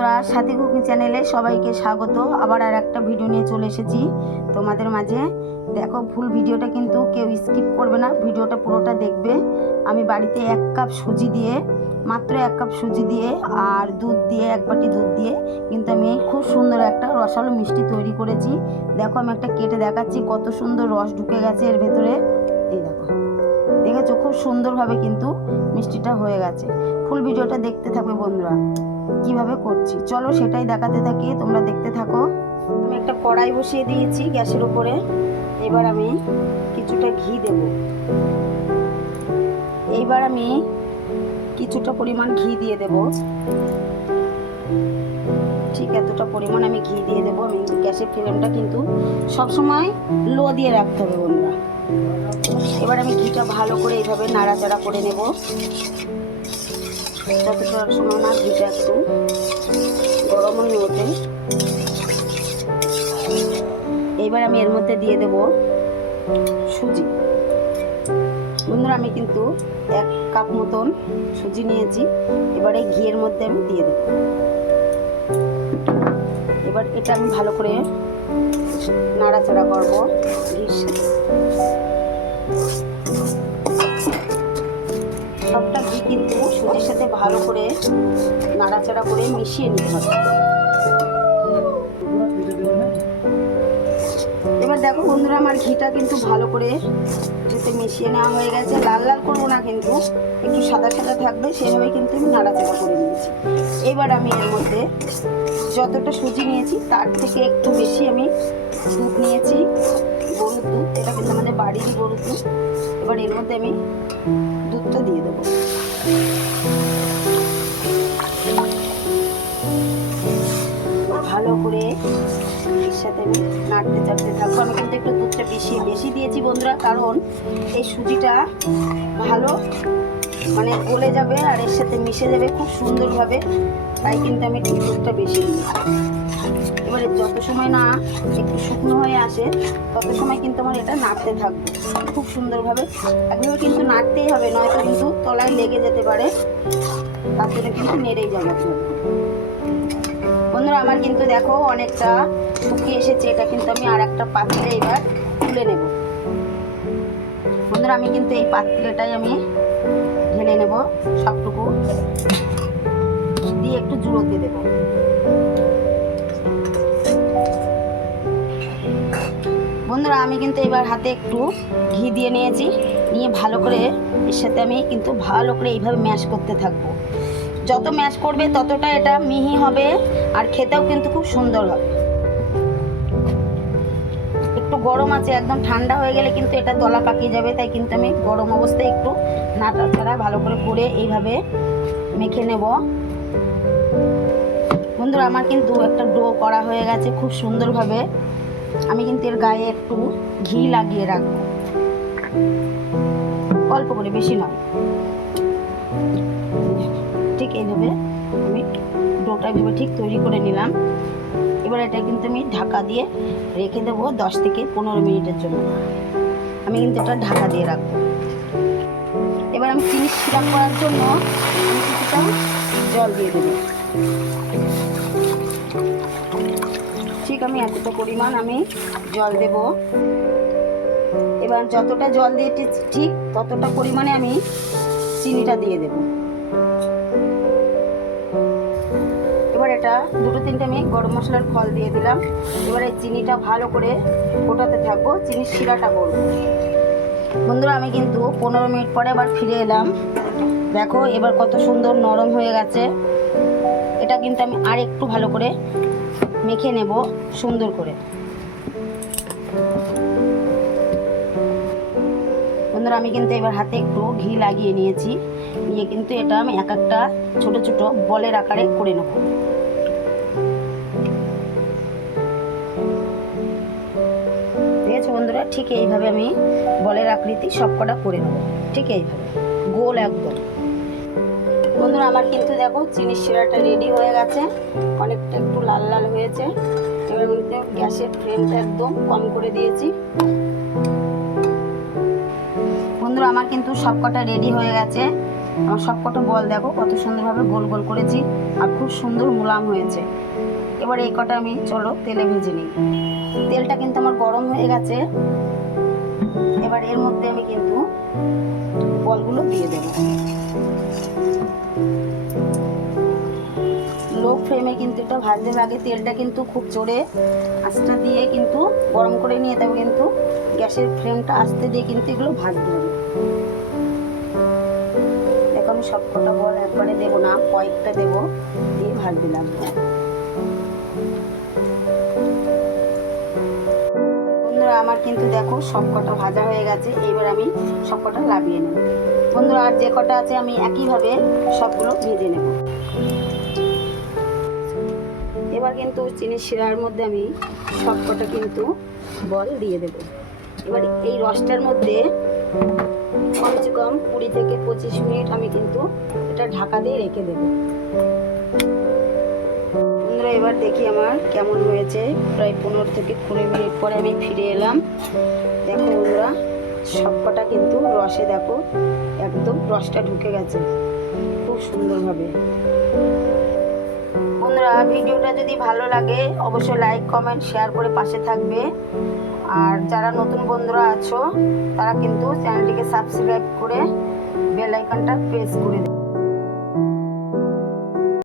বন্ধুরা, সাথী কুকিং চ্যানেলে সবাইকে স্বাগত। আবার আর একটা ভিডিও নিয়ে চলে এসেছি তোমাদের মাঝে। দেখো, ফুল ভিডিওটা কিন্তু কেউ স্কিপ করবে না, ভিডিওটা পুরোটা দেখবে। আমি বাড়িতে 1 কাপ সুজি দিয়ে, মাত্র 1 কাপ সুজি দিয়ে আর দুধ দিয়ে, 1 বাটি দুধ দিয়ে কিন্তু আমি খুব সুন্দর একটা রসালো মিষ্টি তৈরি করেছি। দেখো, আমি একটা কেটে দেখাচ্ছি কত সুন্দর রস ঢুকে গেছে এর ভেতরে। এই দেখো, দেখেছো খুব সুন্দরভাবে কিন্তু মিষ্টিটা হয়ে গেছে। ফুল ভিডিওটা দেখতে থাকবে বন্ধুরা, কিভাবে করছি চলো সেটাই দেখাতে থাকি, তোমরা দেখতে থাকো। আমি একটা কড়াই বসিয়ে দিয়েছি গ্যাসের উপরে। এবার আমি কিছুটা ঘি দেব। এইবার আমি কিছুটা পরিমাণ ঘি দিয়ে দেব, ঠিক এতটা পরিমাণ আমি ঘি দিয়ে দেবো। আমি গ্যাসের ফ্লেমটা কিন্তু সবসময় লো দিয়ে রাখতে হবে বন্ধুরা। এবার আমি ঘিটা ভালো করে এইভাবে নাড়াচাড়া করে নেব, যতটা সময় না ঘিটা একটু গরম হয়ে ওঠে। এইবার আমি এর মধ্যে দিয়ে দেব সুজি। বন্ধুরা, আমি কিন্তু 1 কাপ মতন সুজি নিয়েছি। এবার এই ঘিয়ের মধ্যে আমি দিয়ে দেব। এবার এটা আমি ভালো করে নাড়াচাড়া করবো ঘির সাথে। সবটা ঘি কিন্তু সুজির সাথে ভালো করে নাড়াচাড়া করে মিশিয়ে নিতে হবে। এবার দেখো বন্ধুরা, আমার ঘিটা কিন্তু ভালো করে যাতে মিশিয়ে নেওয়া হয়ে গেছে। লাল লাল করবো না, কিন্তু একটু সাদা সাদা থাকবে, সেভাবে কিন্তু আমি নাড়াচাড়া করে নিয়েছি। এবার আমি এর মধ্যে যতটা সুজি নিয়েছি তার থেকে একটু বেশি আমি দুধ নিয়েছি, গরুর দুধ। এটা কিন্তু আমাদের বাড়িরই গরুর দুধ। এবার এর মধ্যে আমি দুধটা দিয়ে দেবো। ভালো করে এর সাথে আমি নাড়তে চাড়তে থাকবো। আমি কিন্তু একটু দুধটা বেশি দিয়েছি বন্ধুরা, কারণ এই সুজিটা ভালো মানে গলে যাবে আর এর সাথে মিশে যাবে খুব সুন্দরভাবে, তাই কিন্তু আমি একটু দুধটা বেশি দিই। এবারে যত সময় না একটু শুকনো হয়ে আসে তত সময় কিন্তু আমার এটা নাড়তে থাকবে খুব সুন্দরভাবে। একভাবে কিন্তু নাড়তেই হবে, নয়তো কিন্তু তলায় লেগে যেতে পারে, তার জন্য কিন্তু নেড়েই যাবে। বন্ধুরা, আমার কিন্তু দেখো অনেকটা শুকিয়ে এসেছে। এটা কিন্তু আমি আর একটা পাত্রে এবার তুলে নেব। বন্ধুরা, আমি কিন্তু এই পাত্রটাই আমি ঢেলে নেব, সবটুকু দিয়ে একটু জুড়োতে দেব। বন্ধুরা, আমি কিন্তু এবার হাতে একটু ঘি দিয়ে নিয়েছি, নিয়ে ভালো করে এর সাথে আমি কিন্তু ভালো করে এইভাবে ম্যাশ করতে থাকবো। যত ম্যাশ করবে ততটা এটা মিহি হবে আর খেতেও কিন্তু খুব সুন্দর হবে। একটু গরম আছে, একদম ঠান্ডা হয়ে গেলে কিন্তু এটা দলা পাকিয়ে যাবে, তাই কিন্তু আমি গরম অবস্থায় একটু নাড়াচাড়া ভালো করে এইভাবে মেখে নেব। বন্ধুরা, আমার কিন্তু একটা ডো করা হয়ে গেছে খুব সুন্দরভাবে। আমি কিন্তু এর গায়ে একটু ঘি লাগিয়ে রাখবো, অল্প করে, বেশি নয়। ঠিক এইভাবে আমি ডোটা ভেবে ঠিক তৈরি করে নিলাম। এবার এটা কিন্তু আমি ঢাকা দিয়ে রেখে দেবো 10 থেকে 15 মিনিটের জন্য। আমি কিন্তু এটা ঢাকা দিয়ে রাখবো। এবার আমি চিনি সিরাপ করার জন্য আমি কিছুটা জল দিয়ে দেবো। ঠিক আমি এতটা পরিমাণ আমি জল দেব। এবার যতটা জল দিয়েছি ঠিক ততটা পরিমাণে আমি চিনিটা দিয়ে দেব। এবার এটা 2-3টে আমি গরম মশলার ফল দিয়ে দিলাম। এবার এই চিনিটা ভালো করে ফোটাতে থাকবো, চিনির শিরাটা করব। বন্ধুরা, আমি কিন্তু 15 মিনিট পরে আবার ফিরে এলাম। দেখো এবার কত সুন্দর নরম হয়ে গেছে। এটা কিন্তু আমি আর একটু ভালো করে মেখে নেব সুন্দর করে। বন্ধুরা, আমি কিন্তু এবার হাতে একটু ঘি লাগিয়ে নিয়েছি, নিয়ে কিন্তু এটা আমি এক একটা ছোট ছোট বলের আকারে করে নেব। দেখেছো বন্ধুরা, ঠিক এইভাবে আমি বলের আকৃতি সবকটা করে নেব, ঠিক এইভাবে গোল একদম। বন্ধুরা, আমার কিন্তু দেখো চিনির শিরাটা রেডি হয়ে গেছে, অনেকটা একটু লাল লাল হয়েছে। এবার কিন্তু গ্যাসের ফ্লেমটা একদম কম করে দিয়েছি। বন্ধুরা, আমার কিন্তু সবকটা রেডি হয়ে গেছে। আমার সবকটা বল দেখো কত সুন্দরভাবে গোল গোল করেছি আর খুব সুন্দর মুলাম হয়েছে। এবার এই কটা আমি চলো তেলে ভেজে নিই। তেলটা কিন্তু আমার গরম হয়ে গেছে। এবার এর মধ্যে আমি কিন্তু বলগুলো দিয়ে দেব। লো ফ্লেমে কিন্তু এটা ভাজতে লাগে। তেলটা কিন্তু খুব জোরে আঁচটা দিয়ে কিন্তু গরম করে নিয়ে তবে কিন্তু গ্যাসের ফ্লেমটা আস্তে দিয়ে কিন্তু এগুলো ভাজতে হবে। দেখো আমি সব কটা বল একবারে দেবো না, কয়েকটা দেবো, দিয়ে ভাজতে লাগবে। বন্ধুরা আমার কিন্তু দেখো সব কটা ভাজা হয়ে গেছে। এবার আমি সব কটা লাভিয়ে নেব। বন্ধুরা আর যে কটা আছে আমি একইভাবে সবগুলো ভেজে নেব। এবার কিন্তু চিনির শিরার মধ্যে আমি সব কটা কিন্তু বল দিয়ে দেব। এবার এই রসটার মধ্যে কমসে কম 20 থেকে 25 মিনিট আমি কিন্তু এটা ঢাকা দিয়ে রেখে দেব। বন্ধুরা এবার দেখি আমার কেমন হয়েছে। প্রায় 15 থেকে 20 মিনিট পরে আমি ফিরে এলাম। দেখো বন্ধুরা সব কটা কিন্তু রসে দেখো একদম রসটা ঢুকে গেছে খুব সুন্দরভাবে। বন্ধুরা ভিডিওটা যদি ভালো লাগে অবশ্যই লাইক কমেন্ট শেয়ার করে পাশে থাকবে। আর যারা নতুন বন্ধুরা আছো তারা কিন্তু চ্যানেলটিকে সাবস্ক্রাইব করে বেল আইকনটা প্রেস করে দেবে।